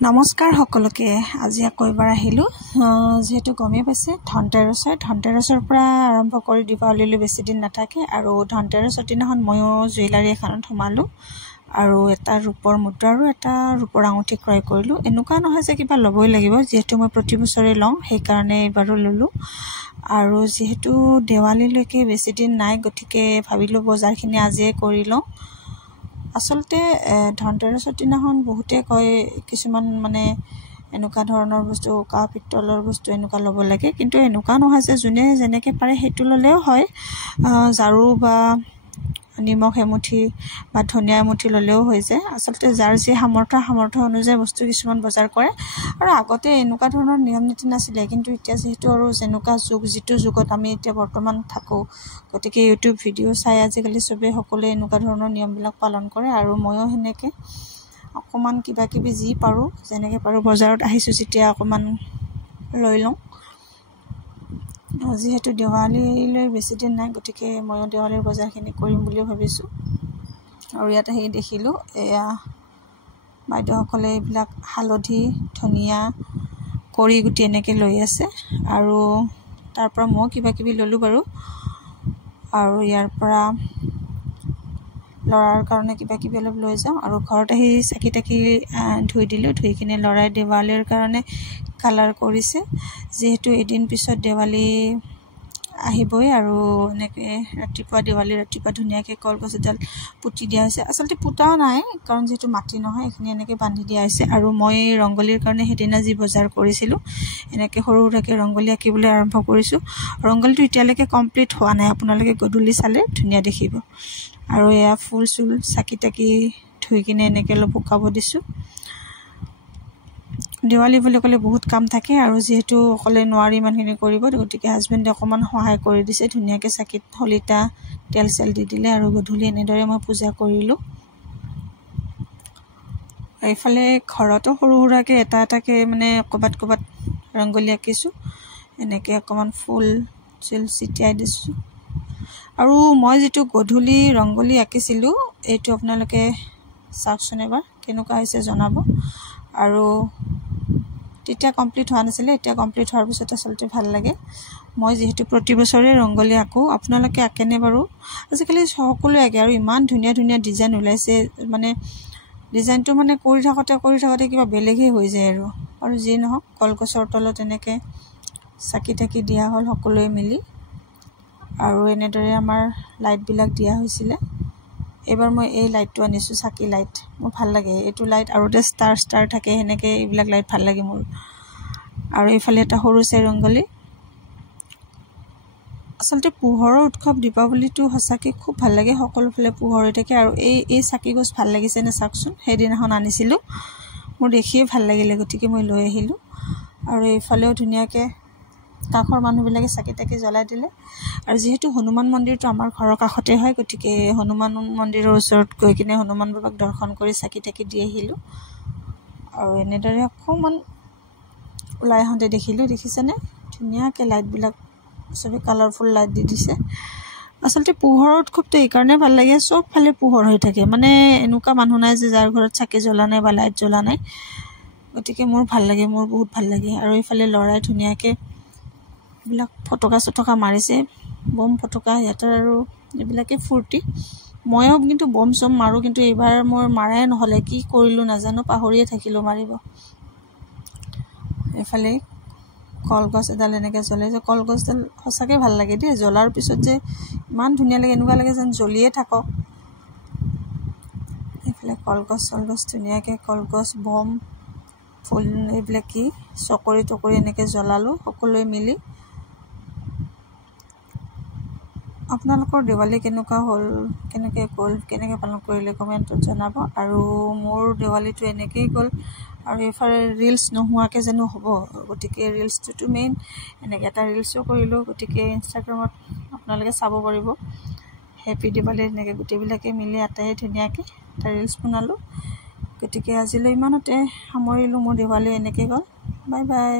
নমস্কাৰ সকলোকে আজি আকৌ এবাৰ আহিলোঁ যেহেতু গমেই পাইছে ধনতেৰছৰ পৰা আৰম্ভ কৰি দীপাৱলীলৈ বেছি দিন নাথাকে আৰু ধনতেৰছৰ দিনাখন ময়ো জুৱেলাৰী এখনত সোমালোঁ আৰু এটা ৰূপৰ মুদ্ৰা আৰু এটা ৰূপৰ আঙুঠি ক্ৰয় কৰিলোঁ। এনেকুৱা নহয় যে কিবা ল'বই লাগিব, যিহেতু মই প্ৰতি বছৰে লওঁ সেইকাৰণে এইবাৰো ল'লোঁ। আৰু যিহেতু দেৱালীলৈকে বেছি দিন নাই গতিকে ভাবিলোঁ বজাৰখিনি আজিয়ে কৰি লওঁ। আচলতে ধনতেৰছৰ দিনাখন বহুতে কয় কিছুমান এনেকুৱা ধৰণৰ বস্তু কাঁহ পিতলৰ বস্তু এনেকুৱা ল'ব লাগে, কিন্তু এনেকুৱা নহয় যে যোনে যেনেকৈ পাৰে সেইটো ল'লেও হয়। ঝাৰু বা নিমখ এমুঠি বা ধনিয়া এমুঠি ল'লেও হৈ যায়। আচলতে যাৰ যি সামৰ্থ্য অনুযায়ী বস্তু কিছুমান বজাৰ কৰে। আৰু আগতে এনেকুৱা ধৰণৰ নিয়ম নীতি নাছিলে, কিন্তু এতিয়া যিহেতু আৰু যেনেকুৱা যিটো যুগত আমি এতিয়া বৰ্তমান থাকোঁ গতিকে ইউটিউব ভিডিঅ' চাই আজিকালি চবেই সকলোৱে এনেকুৱা ধৰণৰ নিয়মবিলাক পালন কৰে। আৰু ময়ো সেনেকৈ অকণমান কিবা কিবি যি পাৰোঁ যেনেকৈ পাৰোঁ বজাৰত আহিছোঁ যেতিয়া অকণমান লৈ লওঁ। যিহেতু দেৱালীলৈ বেছি দিন নাই গতিকে ময়ো দেৱালীৰ বজাৰখিনি কৰিম বুলি ভাবিছোঁ। আৰু ইয়াত আহি দেখিলোঁ এয়া বাইদেউসকলে এইবিলাক হালধি ধনিয়া কৰি গুটি এনেকৈ লৈ আছে আৰু তাৰ পৰা মই কিবা কিবি ল'লোঁ বাৰু। আৰু ইয়াৰ পৰা ল'ৰাৰ কাৰণে কিবা কিবি অলপ লৈ যাওঁ আৰু ঘৰত আহি চাকি তাকি ধুই দিলোঁ। ধুই কিনে ল'ৰাই দেৱালীৰ কাৰণে কালাৰ কৰিছে, যিহেতু এদিন পিছত দেৱালী আহিবই আৰু এনেকৈ দেৱালী ৰাতিপুৱা ধুনীয়াকৈ কলগছ এডাল পুতি দিয়া হৈছে। আচলতে পুতাও নাই কাৰণ যিহেতু মাটি নহয় এইখিনি এনেকৈ বান্ধি দিয়া হৈছে। আৰু মই ৰংগলীৰ কাৰণে সেইদিনা যি বজাৰ কৰিছিলোঁ এনেকৈ সৰু সুৰাকৈ ৰংগলী আঁকিবলৈ আৰম্ভ কৰিছোঁ। ৰংগলীটো এতিয়ালৈকে কমপ্লিট হোৱা নাই, আপোনালোকে গধূলি চালে ধুনীয়া দেখিব। আৰু এয়া ফুল চুল চাকি তাকি ধুই কিনে এনেকৈ অলপ শুকাব দিছোঁ। দেৱালী বুলি ক'লে বহুত কাম থাকে আৰু যিহেতু অকলে নোৱাৰি ইমানখিনি কৰিব গতিকে হাজবেণ্ডে অকণমান সহায় কৰি দিছে। ধুনীয়াকৈ চাকিত শলিতা তেল চেল দি দিলে আৰু গধূলি এনেদৰে মই পূজা কৰিলোঁ। এইফালে ঘৰতো সৰু সুৰাকৈ এটাকৈ ক'ৰবাত ৰংগলী আঁকিছোঁ। এনেকৈ অকণমান ফুল চুল ছিটিয়াই দিছোঁ। আৰু মই যিটো গধূলি ৰংগলী আঁকিছিলোঁ এইটো আপোনালোকে চাওকচোন এবাৰ কেনেকুৱা হৈছে জনাব। আৰু তেতিয়া কমপ্লিট হোৱা নাছিলে, এতিয়া কমপ্লিট হোৱাৰ পিছত আচলতে ভাল লাগে। মই যিহেতু প্ৰতি বছৰে ৰংগলী আঁকোঁ, আপোনালোকে আঁকেনে বাৰু? আজিকালি সকলোৱে আঁকে আৰু ইমান ধুনীয়া ধুনীয়া ডিজাইন ওলাইছে, ডিজাইনটো কৰি থাকোঁতে কিবা বেলেগেই হৈ যায়। আৰু যি নহওক কলগছৰ তলত এনেকৈ চাকি তাকি দিয়া হ'ল সকলোৱে মিলি। আৰু এনেদৰে আমাৰ লাইটবিলাক দিয়া হৈছিলে। এইবাৰ মই এই লাইটটো আনিছোঁ, চাকি লাইট। মোৰ ভাল লাগে এইটো লাইট, আৰু ষ্টাৰ থাকে সেনেকৈ এইবিলাক লাইট ভাল লাগে মোৰ। আৰু এইফালে এটা সৰু চাই ৰংগলী। আচলতে পোহৰৰ উৎসৱ দীপাৱলীটো সঁচাকৈ খুব ভাল লাগে, সকলোফালে পোহৰ হৈ থাকে। আৰু এই চাকি গছ ভাল লাগিছেনে চাওকচোন, সেইদিনাখন আনিছিলোঁ, মোৰ দেখিয়ে ভাল লাগিলে গতিকে মই লৈ আহিলোঁ। আৰু এইফালেও ধুনীয়াকৈ কাষৰ মানুহবিলাকে চাকি তাকি জ্বলাই দিলে। আৰু যিহেতু হনুমান মন্দিৰটো আমাৰ ঘৰৰ কাষতে হয় গতিকে হনুমান মন্দিৰৰ ওচৰত গৈ কিনে হনুমান বাবাক দৰ্শন কৰি চাকি তাকি দি আহিলোঁ। আৰু এনেদৰে অকণমান ওলাই আহোঁতে দেখিছেনে ধুনীয়াকৈ লাইটবিলাক চবে কালাৰফুল লাইট দি দিছে। আচলতে পোহৰৰ উৎসৱটো এইকাৰণে ভাল লাগে, চবফালে পোহৰ হৈ থাকে, এনেকুৱা মানুহ নাই যে যাৰ ঘৰত চাকি জ্বলা নাই বা লাইট জ্বলা নাই। গতিকে মোৰ ভাল লাগে, মোৰ বহুত ভাল লাগে। আৰু এইফালে ল'ৰাই ধুনীয়াকৈ এইবিলাক ফটকা মাৰিছে, বম ফটকা সিহঁতৰ আৰু এইবিলাকে ফূৰ্তি। ময়ো কিন্তু বম চম মাৰোঁ, কিন্তু এইবাৰ মোৰ মাৰাই নহ'লে, কি কৰিলোঁ নাজানো, পাহৰিয়ে থাকিলোঁ মাৰিব। এইফালে কলগছ এডাল এনেকৈ জ্বলাইছে, কলগছডাল সঁচাকৈ ভাল লাগে দেই। জ্বলাৰ পিছত যে ইমান ধুনীয়া লাগে, এনেকুৱা লাগে যেন জ্বলিয়ে থাকক। এইফালে কলগছ ধুনীয়াকৈ কলগছ বম ফুল এইবিলাক কি চকৰি তকৰি এনেকৈ জ্বলালোঁ সকলোৱে মিলি। আপোনালোকৰ দেৱালী কেনেকুৱা হ'ল, কেনেকৈ গ'ল, কেনেকৈ পালন কৰিলে কমেণ্টত জনাব। আৰু মোৰ দেৱালীটো এনেকৈয়ে গ'ল। আৰু এইফালে ৰিলচ নোহোৱাকৈ জানো হ'ব, গতিকে ৰিলচটোতো মেইন। এনেকৈ এটা ৰিলচো কৰিলোঁ, গতিকে ইনষ্টাগ্ৰামত আপোনালোকে চাব পাৰিব। হেপী দেৱালী এনেকৈ গোটেইবিলাকে মিলি আটাইয়ে ধুনীয়াকৈ এটা ৰিলচ বনালোঁ। গতিকে আজিলৈ ইমানতে সামৰিলোঁ, মোৰ দেৱালী এনেকৈ গ'ল। Bye bye.